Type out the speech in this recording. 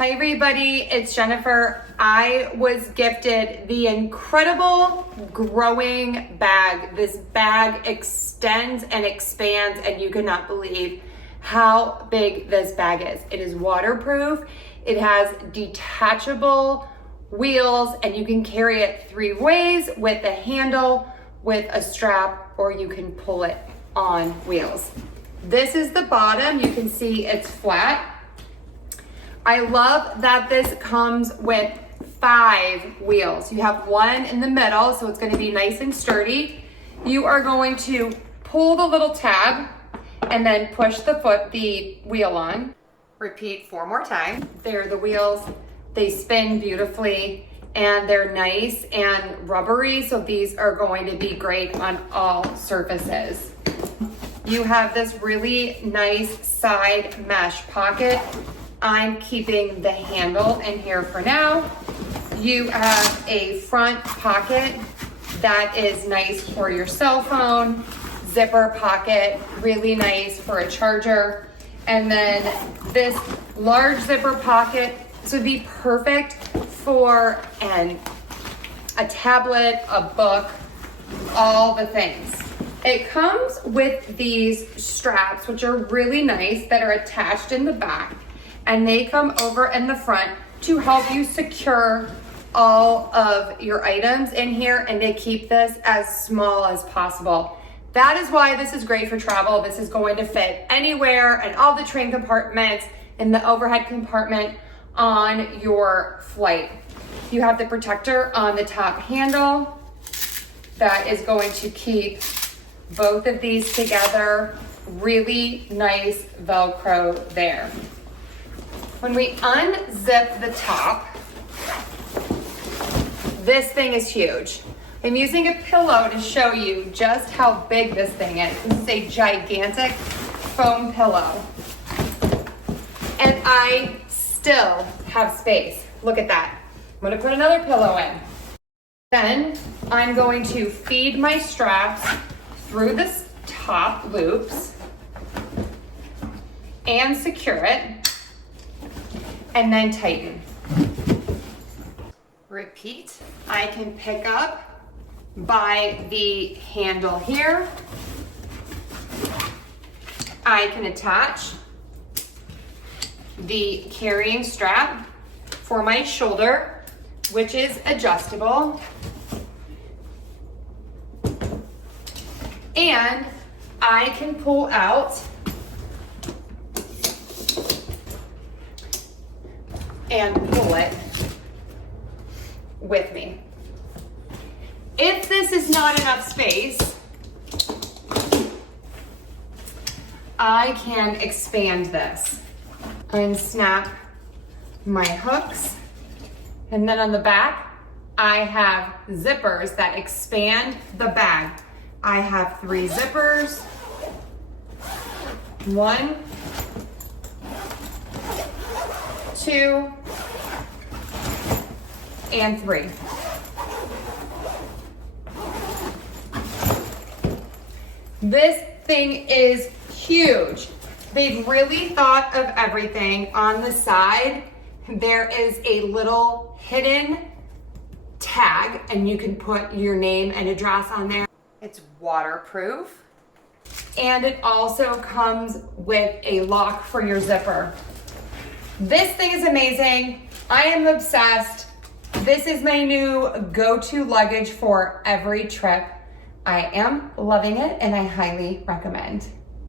Hi everybody, it's Jennifer. I was gifted the incredible growing bag. This bag extends and expands and you cannot believe how big this bag is. It is waterproof, it has detachable wheels and you can carry it 3 ways with a handle, with a strap, or you can pull it on wheels. This is the bottom, you can see it's flat. I love that this comes with 5 wheels. You have 1 in the middle, so it's going to be nice and sturdy. You are going to pull the little tab and then push the wheel on. Repeat 4 more times. They're the wheels. They spin beautifully and they're nice and rubbery, so these are going to be great on all surfaces. You have this really nice side mesh pocket. I'm keeping the handle in here for now. You have a front pocket that is nice for your cell phone, zipper pocket, really nice for a charger. And then this large zipper pocket, this would be perfect for a tablet, a book, all the things. It comes with these straps, which are really nice, that are attached in the back. And they come over in the front to help you secure all of your items in here and to keep this as small as possible. That is why this is great for travel. This is going to fit anywhere and all the train compartments, in the overhead compartment on your flight. You have the protector on the top handle that is going to keep both of these together. Really nice Velcro there. When we unzip the top, this thing is huge. I'm using a pillow to show you just how big this thing is. This is a gigantic foam pillow. And I still have space. Look at that. I'm gonna put another pillow in. Then I'm going to feed my straps through the top loops and secure it. And then tighten. Repeat. I can pick up by the handle here. I can attach the carrying strap for my shoulder, which is adjustable. And I can pull out and pull it with me. If this is not enough space, I can expand this. Unsnap my hooks, and then on the back, I have zippers that expand the bag. I have 3 zippers. 1, 2, and 3. This thing is huge. They've really thought of everything. On the side, there is a little hidden tag and you can put your name and address on there. It's waterproof. And it also comes with a lock for your zipper. This thing is amazing. I am obsessed. This is my new go-to luggage for every trip. I am loving it and I highly recommend.